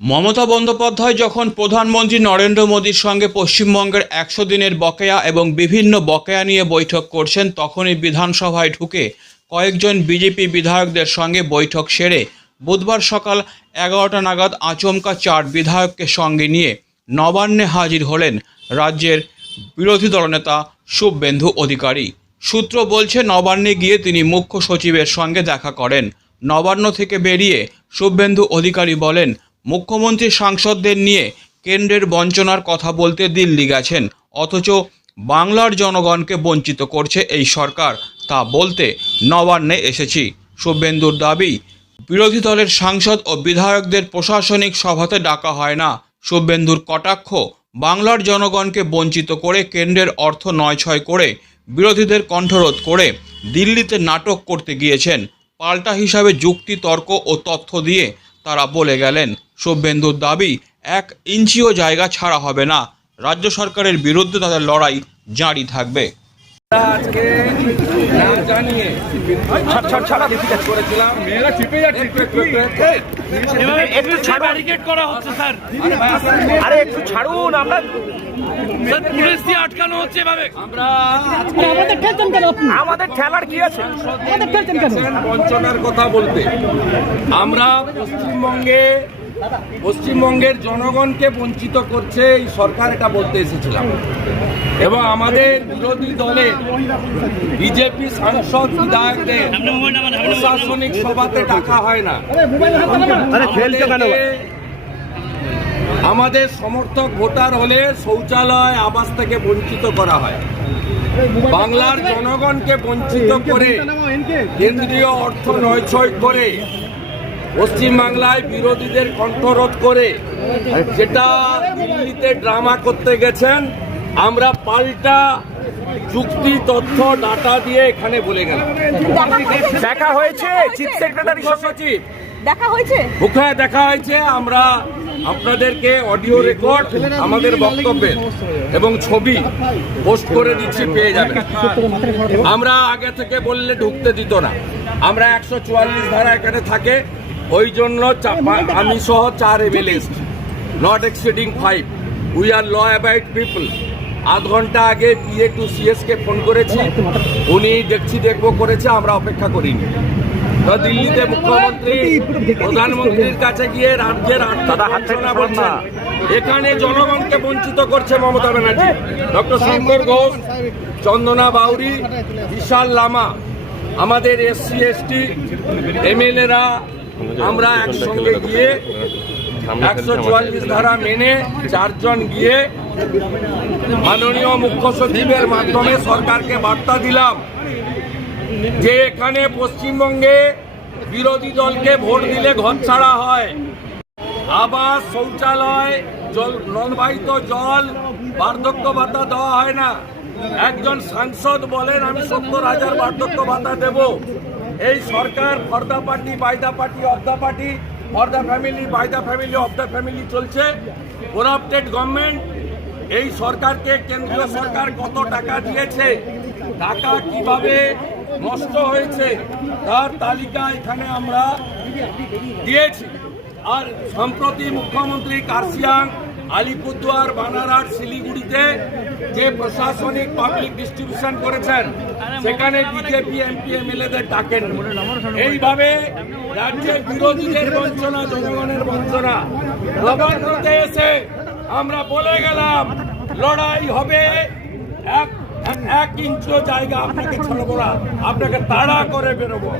মমতা বন্দ্যোপাধ্যায় যখন প্রধানমন্ত্রী নরেন্দ্র মোদীর সঙ্গে পশ্চিমবঙ্গের ১০০ দিনের বকেয়া এবং বিভিন্ন বকেয়া নিয়ে বৈঠক করছেন, তখনই বিধানসভায় ঢুকে কয়েকজন বিজেপি বিধায়কদের সঙ্গে বৈঠক সেরে বুধবার সকাল ১১টা নাগাদ আচমকা ৪ বিধায়ককে সঙ্গে নিয়ে নবান্নে হাজির হলেন রাজ্যের বিরোধী দলনেতা শুভেন্দু অধিকারী। সূত্র বলছে, নবান্নে গিয়ে তিনি মুখ্য সচিবের সঙ্গে দেখা করেন। নবান্ন থেকে বেরিয়ে শুভেন্দু অধিকারী বলেন, মুখ্যমন্ত্রী সাংসদদের নিয়ে কেন্দ্রের বঞ্চনার কথা বলতে দিল্লি গেছেন, অথচ বাংলার জনগণকে বঞ্চিত করছে এই সরকার, তা বলতে নবান্নে এসেছি। শুভেন্দুর দাবি, বিরোধী দলের সাংসদ ও বিধায়কদের প্রশাসনিক সভাতে ডাকা হয় না। শুভেন্দুর কটাক্ষ, বাংলার জনগণকে বঞ্চিত করে কেন্দ্রের অর্থ নয়ছয় করে বিরোধীদের কণ্ঠরোধ করে দিল্লিতে নাটক করতে গিয়েছেন। পাল্টা হিসাবে যুক্তি, তর্ক ও তথ্য দিয়ে তারা বলে গেলেন। শুভেন্দুর দাবি, ১ ইঞ্চিও জায়গা ছাড়া হবে না। রাজ্য সরকারের বিরুদ্ধে তাদের লড়াই জারি থাকবে। আজকে নাম জানিয়ে করেছিলাম, একটু ব্যারিকেড করা হচ্ছে স্যার। আরে একটু ছাড়ুন, আমরা স্যার পুলিশ দিয়ে আটকানো হচ্ছে এভাবে। আমরা আমাদের ঠেলার কি আছে? বঞ্চনার কথা বলতে আমরা পশ্চিমবঙ্গের জনগণকে বঞ্চিত করছে এই সরকার, এটা বলতে এসেছিলাম। এবং আমাদের বিরোধী দলের বিজেপি সাংসদ বিধায়কদের প্রশাসনিক সভাতে ডাকা হয় না। আমাদের সমর্থক ভোটার হলে শৌচালয়, আবাস থেকে বঞ্চিত করা হয়। বাংলার জনগণকে বঞ্চিত করে কেন্দ্রীয় অর্থ নয়ছয় করে পশ্চিমবাংলায় বিরোধীদের কণ্ঠরোধ করে যেটা দিল্লিতে ড্রামা করতে গেছেন, আমরা পাল্টা যুক্তি, তথ্য, ডাটা দিয়ে এখানে বলে গেলাম। দেখা হয়েছে চিফ সেক্রেটারি সচিব, দেখা হয়েছে, মুখে দেখা হয়েছে। আমরা আপনাদেরকে অডিও রেকর্ড আমাদের বক্তব্যের এবং ছবি পোস্ট করে দিচ্ছি, পেয়ে যাবেন। আমরা আগে থেকে বললে ঢুকতে দিত না। আমরা ১৪৪ ধারা এখানে থাকে, ওই জন্য আমি সহ 4 MLA, not exceeding 5। We are law abide people. আধ ঘন্টা আগে পিএ টু সিএস কে ফোন করেছি, উনি দেখবো করেছে, আমরা অপেক্ষা করিনি। তো দিল্লিতে মুখ্যমন্ত্রী প্রধানমন্ত্রীর কাছে গিয়ে রাজ্যের আটটা বলছেন, এখানে জনগণকে বঞ্চিত করছে মমতা ব্যানার্জি। ডক্টর শঙ্কর ঘোষ, চন্দনা বাউরি, বিশাল লামা, আমাদের এসসি এসটি এমএলএরা আমরা একসঙ্গে গিয়ে ১৪৪ ধারা মেনে 4 জন গিয়ে মাননীয় মুখ্য সচিবের মাধ্যমে সরকারকে বার্তা দিলাম যে এখানে পশ্চিমবঙ্গে বিরোধী দলকে ভোট দিলে ঘর ছাড়া হয়, আবাস, শৌচালয়, নলবাহিত জল, বার্ধক্য ভাতা দেওয়া হয় না। একজন সাংসদ বলেন, আমি ৭০,০০০ বার্ধক্য ভাতা দেব। এই সরকার for the party, by the party, of the party, for the family, by the family, of the family চলছে। Corrupted government. এই সরকারকে কেন্দ্রীয় সরকার কত টাকা দিয়েছে, টাকা কিভাবে নষ্ট হয়েছে তার তালিকা এখানে আমরা দিয়েছি। আর সম্প্রতি মুখ্যমন্ত্রী কার্শিয়াং, আলিপুরদুয়ার, বানারহাট, শিলিগুড়িতে যে প্রশাসনিক পাবলিক ডিস্ট্রিবিউশন করেছেন, সেখানে বিজেপি এমপি এমএলএদের ডাকেন। এইভাবে রাজ্যের বিরোধীদের বঞ্চনা, জনগণের বঞ্চনা নবান্নতে এসে আমরা বলে গেলাম, লড়াই হবে। ১ ইঞ্চিও জায়গা আপনাকে ছাড়বো না, আপনাকে তাড়া করে বেরোবো।